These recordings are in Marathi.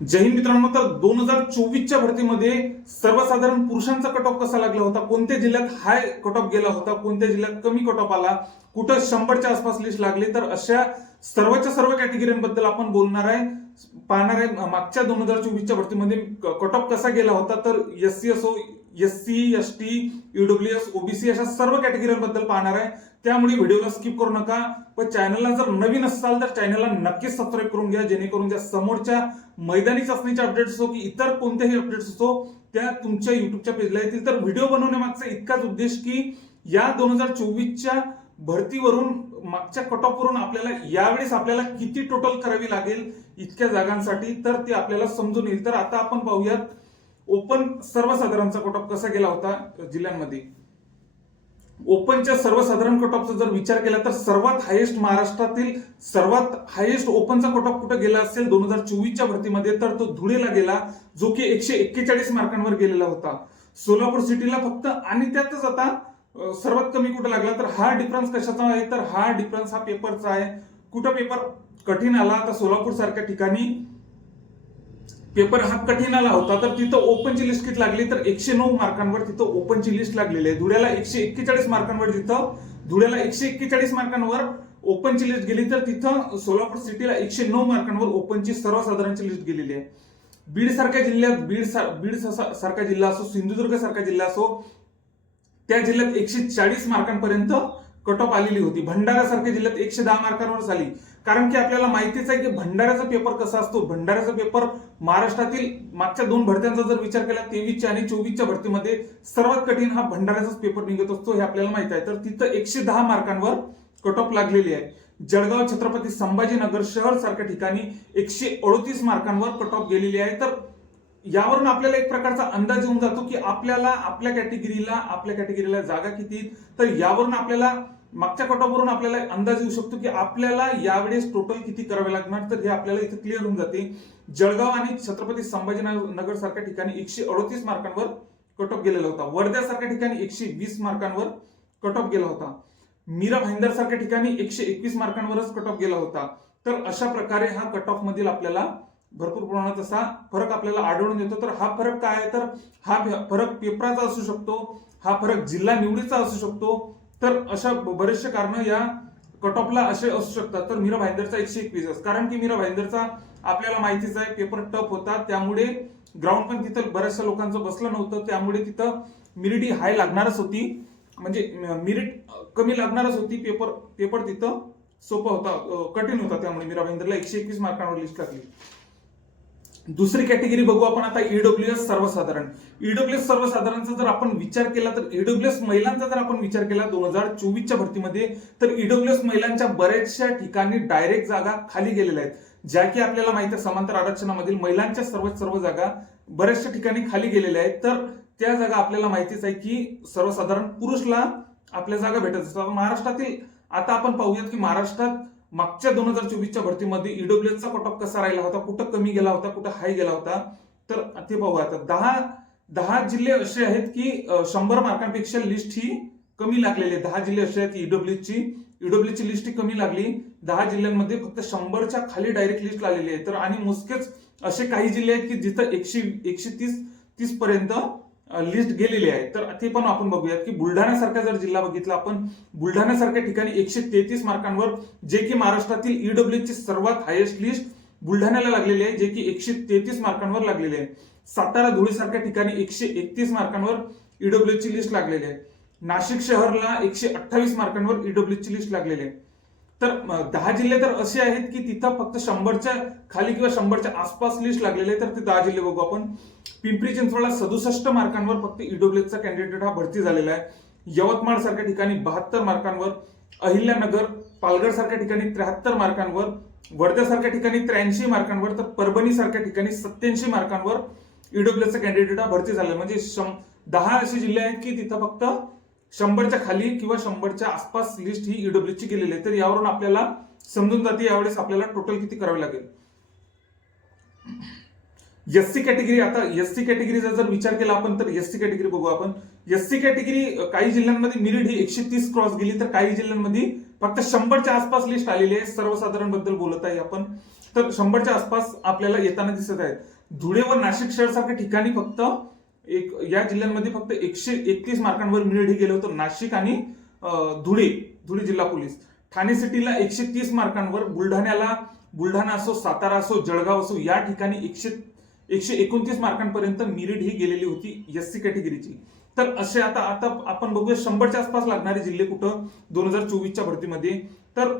जय हिंद मित्रांनो. तर 2024च्या भरतीमध्ये सर्वसाधारण पुरुषांचा कट ऑफ कसा लागला होता, कोणत्या जिल्ह्यात हाय कट ऑफ गेला होता, कोणत्या जिल्ह्यात कमी कट ऑफ आला, कुठं 100च्या आसपास लिस्ट लागली, तर अशा सर्वच्या सर्व कॅटेगरीबद्दल आपण बोलणार आहे, पाहणार आहे. मागच्या 2024च्या भरतीमध्ये कट ऑफ कसा गेला होता, तर एससी असो, एससी, एसटी, ईडब्ल्यूएस, ओबीसी अशा सर्व कॅटेगरीबद्दल पाहणार आहे. त्यामुळे व्हिडिओला स्किप करू नका. व चॅनलला जर नवीन असाल तर चॅनलला नक्कीच सबस्क्राईब करून घ्या, जेणेकरून ज्या समोरच्या मैदानी चाचणीचे अपडेट्स असो की इतर कोणत्याही अपडेट्स असो त्या तुमच्या युट्यूबच्या पेजला येतील. तर व्हिडिओ बनवण्यामागचा इतकाच उद्देश की या 2024च्या भरतीवरून मागच्या कट ऑफ वरून आपल्याला यावेळेस आपल्याला किती टोटल करावी लागेल इतक्या जागांसाठी, तर ते आपल्याला समजून येईल. तर आता आपण पाहूयात ओपन सर्वसाधारणचा कट ऑफ कसा गेला होता जिल्ह्यांमध्ये. ओपनच्या सर्वसाधारण कट ऑफचा जर विचार केला तर सर्वात हायेस्ट महाराष्ट्रातील सर्वात हायेस्ट ओपनचा कट ऑफ कुठे गेला असेल 2024च्या भरतीमध्ये, तर तो धुळेला गेला, जो की 141 मार्कांवर गेलेला होता. सोलापूर सिटीला फक्त, आणि त्यातच आता सर्वात कमी कुठे लागला, तर हा डिफरन्स कशाचा आहे, तर हा डिफरन्स हा पेपरचा आहे. कुठं पेपर कठीण आला, आता सोलापूर सारख्या ठिकाणी पेपर हा कठीण आला होता, तर तिथं ओपनची लिस्ट किती लागली, तर 109 मार्कांवर तिथं ओपनची लिस्ट लागलेली आहे. धुळ्याला 141 मार्कांवर, जिथं धुळ्याला 141 मार्कांवर ओपनची लिस्ट गेली, तर तिथं सोलापूर सिटीला 109 मार्कांवर ओपनची सर्वसाधारणची लिस्ट गेलेली आहे. बीड सारख्या जिल्ह्यात, बीड सारखा जिल्हा असो, सिंधुदुर्ग सारखा जिल्हा असो, त्या जिल्ह्यात 140 मार्कांपर्यंत कट ऑफ आलेली होती. भंडारा सारख्या जिल्ह्यात 110 मार्कांवर झाली. कारण की आपल्याला माहितीच आहे की भंडाऱ्याचा पेपर कसा असतो. भंडाऱ्याचा पेपर महाराष्ट्रातील मागच्या दोन भरत्यांचा जर विचार केला, 23च्या आणि 24च्या भरतीमध्ये सर्वात कठीण हा भंडाऱ्याचाच पेपर निघत असतो, हे आपल्याला माहित आहे. तर तिथं 110 मार्कांवर कट ऑफ लागलेली आहे. जळगाव, छत्रपती संभाजीनगर शहर सारख्या ठिकाणी 138 मार्कांवर कट ऑफ गेलेली आहे. तर यावरून आपल्याला एक प्रकारचा अंदाज येऊन जातो की आपल्याला आपल्या कॅटेगरीला जागा किती. तर यावरून आपल्याला मागच्या कट ऑफ वरून आपल्याला अंदाज येऊ शकतो की आपल्याला यावेळेस टोटल किती करावे लागणार, तर हे आपल्याला इथे क्लिअर होऊन जाते. जळगाव आणि छत्रपती संभाजीनगर सारख्या ठिकाणी 138 मार्कांवर कट ऑफ गेलेला होता. वर्धा सारख्या ठिकाणी 120 मार्कांवर कट ऑफ गेला होता. मीरा भाईंदर सारख्या ठिकाणी 121 मार्कांवरच कट ऑफ गेला होता. तर अशा प्रकारे हा कट ऑफ मधील आपल्याला भरपूर प्रमाणात असा फरक आपल्याला आढळून येतो. तर हा फरक काय आहे, तर हा फरक पेपराचा असू शकतो, हा फरक जिल्हा निवडीचा असू शकतो. तर अशा बरेचसे कारण या कट ऑफला असे असू शकतात. तर मीरा भाईंदरचा 121, कारण की मीरा भाईंदरचा आपल्याला माहितीच आहे पेपर टफ होता, त्यामुळे ग्राउंड पण तिथं बऱ्याचशा लोकांचं बसलं नव्हतं, त्यामुळे तिथं मिरिट हाय लागणारच होती, म्हणजे मिरिट कमी लागणारच होती. पेपर तिथं सोपा होता, कठीण होता, त्यामुळे मीरा भाईंदरला 121 मार्कांवर लिस्ट लागली. दुसरी कॅटेगरी बघू आपण आता, ईडब्ल्यूएस सर्वसाधारण. ईडब्ल्यूएस सर्वसाधारणचा जर आपण विचार केला, तर ईडब्ल्यूएस महिलांचा जर आपण विचार केला 2024च्या भरतीमध्ये, तर ईडब्ल्यूएस महिलांच्या बऱ्याचशा ठिकाणी डायरेक्ट जागा खाली गेलेल्या आहेत, ज्या की आपल्याला माहिती आहे समांतर आरक्षणामधील महिलांच्या सर्व जागा बऱ्याचशा ठिकाणी खाली गेलेल्या आहेत. तर त्या जागा आपल्याला माहितीच आहे की सर्वसाधारण पुरुषला आपल्या जागा भेटत असतात. महाराष्ट्रातील आता आपण पाहूयात की महाराष्ट्रात मागच्या 2024च्या भरतीमध्ये ईडब्ल्यूएसचा कट ऑफ कसा राहिला होता, कुठं कमी गेला होता, कुठं हाय गेला होता, तर ते पाहूया. आता 10 जिल्हे असे आहेत की 100 मार्कांपेक्षा लिस्ट ही कमी लागलेली आहे. 10 जिल्हे असे आहेत ईडब्ल्यूची लिस्ट ही कमी लागली. 10 जिल्ह्यांमध्ये फक्त 100च्या खाली डायरेक्ट लिस्ट लागलेली आहे. तर आणि मोजकेच असे काही जिल्हे आहेत की जिथं 130 पर्यंत लिस्ट गेलेली आहे. तर ते पण आपण बघूयात की बुलढाण्यासारखा जर जिल्हा बघितला आपण, बुलढाण्यासारख्या ठिकाणी 133 मार्कांवर, जे की महाराष्ट्रातील ईडब्ल्यूची सर्वात हायेस्ट लिस्ट बुलढाण्याला लागलेली आहे, जे की 133 मार्कांवर लागलेली आहे. सातारा, धुळे सारख्या ठिकाणी 131 मार्कांवर ईडब्ल्यूची लिस्ट लागलेली आहे. नाशिक शहरला 128 मार्कांवर ईडब्ल्यूची लिस्ट लागलेली आहे. तर 10 जिल्हे तर असे आहेत की तिथं फक्त 100च्या खाली किंवा 100च्या आसपास लिस्ट लागलेले आहे. तर ते 10 जिल्हे बघू आपण. पिंपरी चिंचवडला 67 मार्कांवर फक्त ईडब्ल्यूचा कॅन्डिडेट हा भरती झालेला आहे. यवतमाळ सारख्या ठिकाणी 72 मार्कांवर, अहिल्यानगर, पालघर सारख्या ठिकाणी 73 मार्कांवर, वर्धा सारख्या ठिकाणी 83 मार्कांवर, तर परभणी सारख्या ठिकाणी 87 मार्कांवर ईडब्ल्यूचा कॅन्डिडेट हा भरती झाला. म्हणजे 10 असे जिल्हे आहेत की तिथं फक्त 100च्या खाली किंवा 100च्या आसपास लिस्ट ही ईडब्ल्यूची गेलेली आहे. तर यावरून आपल्याला समजून जाते यावेळेस आपल्याला टोटल किती करावे लागेल. एससी कॅटेगरी, आता एससी कॅटेगरीचा जर विचार केला आपण, तर एससी कॅटेगरी बघू आपण. एससी कॅटेगरी काही जिल्ह्यांमध्ये मिरिट ही 130 क्रॉस गेली, तर काही जिल्ह्यांमध्ये फक्त 100च्या आसपास लिस्ट आलेली आहे. सर्वसाधारण बद्दल बोलत आहे आपण. तर 100च्या आसपास आपल्याला येताना दिसत आहेत. धुळे व नाशिक शहर सारख्या ठिकाणी फक्त या जिल्ह्यांमध्ये फक्त 131 मार्कांवर मिरिट हे गेलं होतं. नाशिक आणि धुळे जिल्हा पोलीस. ठाणे सिटीला 130 मार्कांवर, बुलढाणा असो, सातारा असो, जळगाव असो या ठिकाणी 129 मार्कांपर्यंत मिरिट ही गेलेली होती एससी कॅटेगरीची. तर असे आता आपण बघूया 100च्या आसपास लागणारे जिल्हे कुठं 2024च्या भरतीमध्ये. तर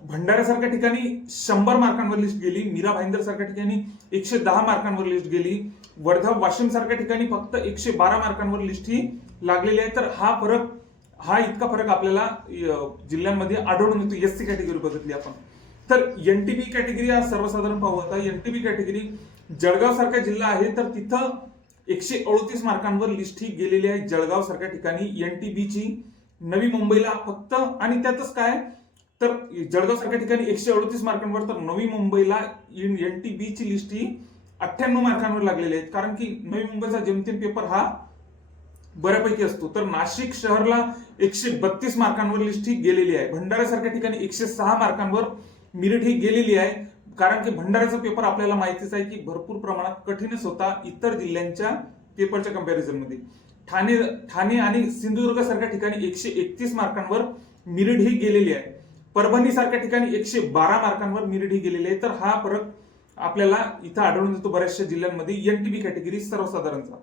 भंडाऱ्यासारख्या ठिकाणी 100 मार्कांवर लिस्ट गेली. मीरा भाईंदर सारख्या ठिकाणी 110 मार्कांवर लिस्ट गेली. वर्धा वाशिम सारख्या ठिकाणी फक्त 112 मार्कांवर लिस्ट ही लागलेली आहे. तर हा इतका फरक आपल्याला जिल्ह्यांमध्ये आढळून येतो एससी कॅटेगरी बघितली आपण. तर एनटीबी कॅटेगरी आज सर्वसाधारण पाहू. आता एनटीबी कॅटेगरी जळगाव सारखा जिल्हा आहे तर तिथं 138 मार्कांवर लिस्ट ही गेलेली आहे. जळगाव सारख्या ठिकाणी एनटीबीची. नवी मुंबईला फक्त, आणि त्यातच काय तर जळगाव सारख्या ठिकाणी 138 मार्कांवर, तर नवी मुंबईला एनटीबीची लिस्ट ही 98 मार्कांवर लागलेली आहे. कारण की नवी मुंबईचा जेमतेम पेपर हा बऱ्यापैकी असतो. तर नाशिक शहरला 132 मार्कांवर लिस्ट ही गेलेली आहे. भंडाऱ्यासारख्या ठिकाणी 106 मार्कांवर मिरिट ही गेलेली आहे. कारण की भंडाऱ्याचा पेपर आपल्याला माहितीच आहे की भरपूर प्रमाणात कठीणच होता इतर जिल्ह्यांच्या पेपरच्या कंपॅरिझन मध्ये. ठाणे आणि सिंधुदुर्ग सारख्या ठिकाणी 131 मार्कांवर मिरिट ही गेलेली आहे. परभणी सारख्या ठिकाणी 112 मार्कांवर मिरिट ही गेलेली आहे. तर हा फरक आपल्याला इथं आढळून येतो बऱ्याचशा जिल्ह्यांमध्ये एनटीबी कॅटेगरी सर्वसाधारणचा.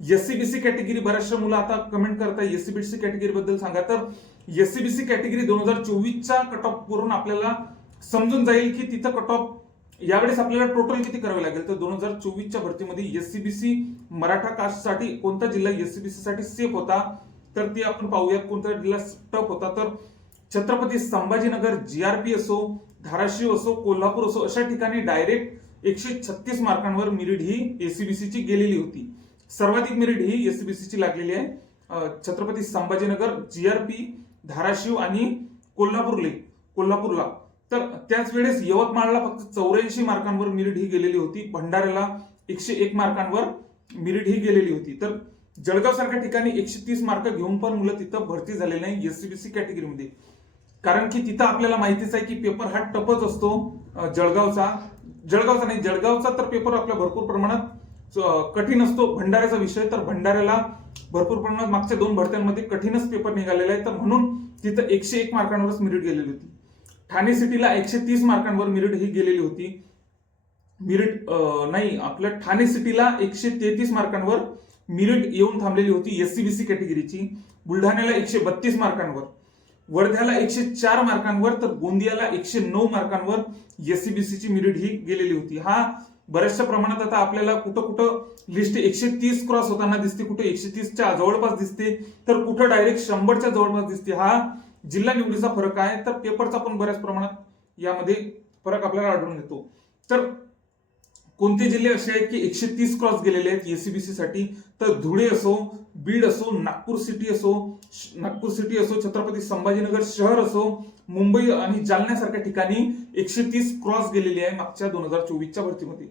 एससीबीसी कॅटेगरी बऱ्याचशा मुलं आता कमेंट करताय एससीबीसी कॅटेगरी बद्दल सांगा. तर एससीबीसी कॅटेगरी 2024चा कट ऑफ वरून आपल्याला समजून जाईल की तिथं कट ऑफ यावेळेस आपल्याला टोटल किती करावे लागेल. तर 2024च्या भरतीमध्ये एससीबीसी मराठा कास्ट साठी कोणता जिल्हा एससीबीसी साठी सेफ होता तर ते आपण पाहूयात. कोणता जिल्हा टफ होता तर छत्रपती संभाजीनगर, जीआरपी असो, धाराशिव असो, कोल्हापूर असो अशा ठिकाणी डायरेक्ट 136 मार्कांवर मिरिट ही एससीबीसीची गेलेली होती. सर्वाधिक मिरिट ही एससीबीसीची लागलेली आहे छत्रपती संभाजीनगर, जीआरपी, धाराशिव आणि कोल्हापूरला. तर त्याच वेळेस यवतमाळला फक्त 84 मार्कांवर मिरिट ही गेलेली होती. भंडाऱ्याला 101 मार्कांवर मिरिट ही गेलेली होती. तर जळगाव सारख्या ठिकाणी 130 मार्क घेऊन पण मुलं तिथं भरती झालेली नाही एससीबीसी कॅटेगरीमध्ये. कारण की तिथं आपल्याला माहितीच आहे की पेपर हा टफच असतो. जळगावचा तर पेपर आपल्या भरपूर प्रमाणात कठीण असतो. भंडाऱ्याचा विषय तर भंडाऱ्याला भरपूर प्रमाणात मागच्या 2 भरत्यांमध्ये कठीणच पेपर निघालेला आहे. तर म्हणून तिथं 101 मार्कांवरच मिरिट गेलेली होती. ठाणे सिटीला 130 मार्कांवर मिरिट ही गेलेली होती. आपल्या ठाणे सिटीला 133 मार्कांवर मिरिट येऊन थांबलेली होती एससीबीसी कॅटेगरीची. बुलढाण्याला 132 मार्कांवर, वर्ध्याला 104 मार्कांवर, तर गोंदियाला 109 मार्कांवर एससीबीसीची मिरिट ही गेलेली होती. हा बऱ्याचशा प्रमाणात आता आपल्याला कुठं लिस्ट 130 क्रॉस होताना दिसते, कुठे 130च्या जवळपास दिसते, तर कुठं डायरेक्ट 100च्या जवळपास दिसते. हा जिल्हा निवडीचा फरक आहे. तर पेपरचा पण बऱ्याच प्रमाणात यामध्ये फरक आपल्याला आढळून येतो. तर कोणते जिल्हे असे आहेत की 130 क्रॉस गेलेले आहेत एससीबीसी साठी तर धुळे असो, बीड असो, नागपूर सिटी असो, छत्रपती संभाजीनगर शहर असो, मुंबई आणि जालन्यासारख्या ठिकाणी 130 क्रॉस गेलेली आहे मागच्या 2024च्या भरतीमध्ये.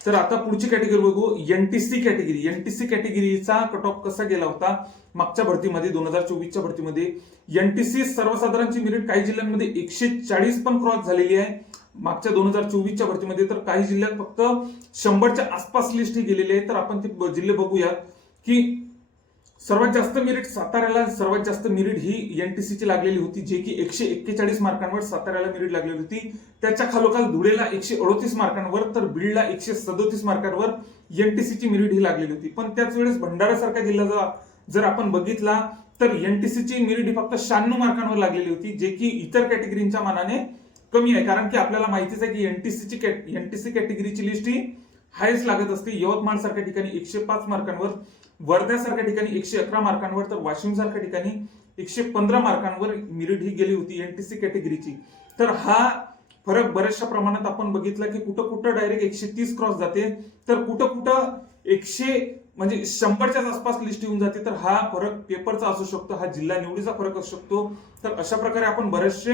तर आता पुढची कॅटेगरी बघू, एनटीसी कॅटेगरी. एनटीसी कॅटेगरीचा कट ऑफ कसा गेला होता मागच्या भरतीमध्ये 2024च्या भरतीमध्ये. एनटीसी सर्वसाधारणची मिरिट काही जिल्ह्यांमध्ये 140 पण क्रॉस झालेली आहे मागच्या 2024च्या भरतीमध्ये. तर काही जिल्ह्यात फक्त 100च्या आसपास लिस्ट ही गेलेली आहे. तर आपण ते जिल्हे बघूयात की सर्वात जास्त मिरिट साताऱ्याला, सर्वात जास्त मिरिट ही एनटीसीची लागलेली होती, जे की 141 मार्कांवर साताऱ्याला मिरिट लागलेली होती. त्याच्या खालोखाल धुळेला 138 मार्कांवर, तर बीडला 137 मार्कांवर एनटीसीची मिरिट ही लागलेली होती. पण त्याच वेळेस भंडाऱ्यासारख्या जिल्हा जर आपण बघितला तर एनटीसीची मिरिट ही फक्त 96 मार्कांवर लागलेली होती, जे की इतर कॅटेगरीच्या मानाने कमी आहे. कारण की आपल्याला माहितीच आहे की एनटीसी कॅटेगरीची लिस्ट ही हायस्ट लागत असते. यवतमाळ सारख्या ठिकाणी 105 मार्कांवर, वर्धा सारख्या ठिकाणी 111 मार्कांवर, तर वाशिम सारख्या ठिकाणी 115 मार्कांवर मिरिट ही गेली होती एनटीसी कॅटेगरीची. तर हा फरक बऱ्याचशा प्रमाणात आपण बघितला की कुठं डायरेक्ट 130 क्रॉस जाते, तर कुठं 100च्या आसपास लिस्ट येऊन जाते. तर हा फरक पेपरचा असू शकतो, हा जिल्हा निवडीचा फरक असू शकतो. तर अशा प्रकारे आपण बरेचसे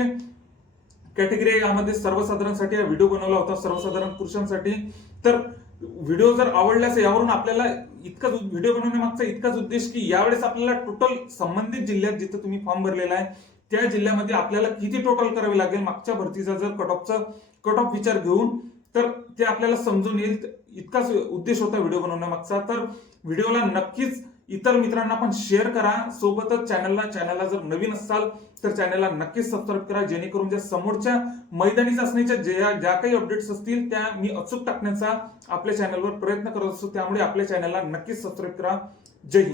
कॅटेगरी यामध्ये सर्वसाधारणसाठी हा व्हिडिओ बनवला होता, सर्वसाधारण पुरुषांसाठी. तर व्हिडिओ जर आवडल्यास यावरून आपल्याला व्हिडिओ बनवण्यामागचा इतकाच उद्देश की यावेळेस आपल्याला टोटल संबंधित जिल्ह्यात जिथं तुम्ही फॉर्म भरलेला आहे त्या जिल्ह्यामध्ये आपल्याला किती टोटल करावे लागेल मागच्या भरतीचा जर कट ऑफचं कट ऑफ विचार घेऊन, तर ते आपल्याला समजून येईल. इतकाच उद्देश होता व्हिडिओ बनवण्यामागचा. तर व्हिडिओला नक्कीच इतर मित्रांना पण शेअर करा. सोबतच चॅनलला जर नवीन असाल तर चॅनलला नक्कीच सबस्क्राईब करा, जेणेकरून ज्या समोरच्या मैदानी चाचणीच्या ज्या काही अपडेट्स असतील त्या मी अचूक टाकण्याचा आपल्या चॅनलवर प्रयत्न करत असतो. त्यामुळे आपल्या चॅनलला नक्कीच सबस्क्राईब करा. जय हिंद.